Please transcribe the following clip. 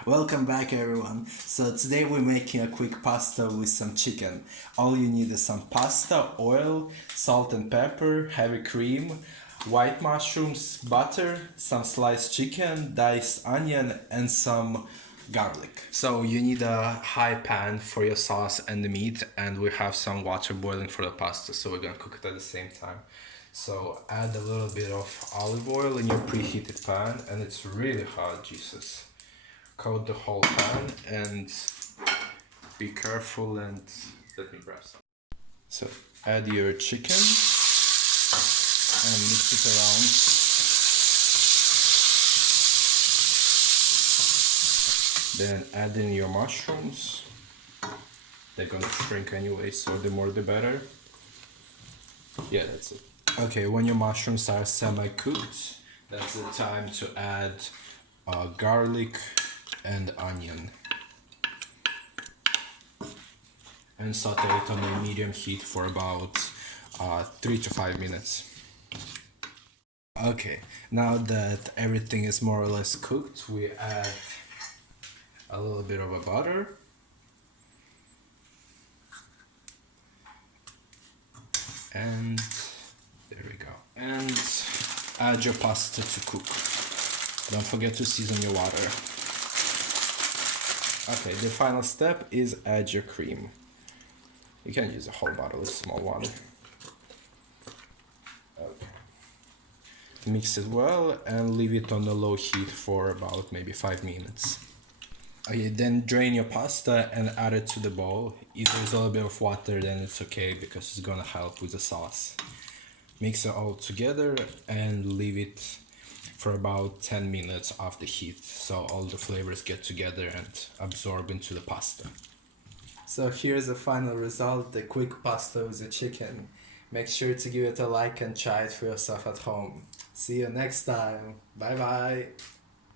Welcome back everyone. So today we're making a quick pasta with some chicken. All you need is some pasta, oil, salt and pepper, heavy cream, white mushrooms, butter, some sliced chicken, diced onion and some garlic. So you need a high pan for your sauce and the meat, and we have some water boiling for the pasta, so we're gonna cook it at the same time. So add a little bit of olive oil in your preheated pan, and it's really hot, Jesus. Coat the whole pan and be careful, and let me grab some. So add your chicken and mix it around. Then add in your mushrooms. They're gonna shrink anyway, so the more the better. Yeah, that's it. Okay, when your mushrooms are semi-cooked, that's the time to add garlic and onion, and saute it on a medium heat for about 3 to 5 minutes. Okay, now that everything is more or less cooked, we add a little bit of a butter and there we go, and add your pasta to cook. Don't forget to season your water. Okay, the final step is add your cream. You can use a whole bottle, a small one. Okay. Mix it well and leave it on the low heat for about maybe 5 minutes. Okay, then drain your pasta and add it to the bowl. If there's a little bit of water, then it's okay because it's gonna help with the sauce. Mix it all together and leave it for about 10 minutes off the heat, so all the flavors get together and absorb into the pasta. So here's the final result, the quick pasta with the chicken. Make sure to give it a like and try it for yourself at home. See you next time. Bye bye.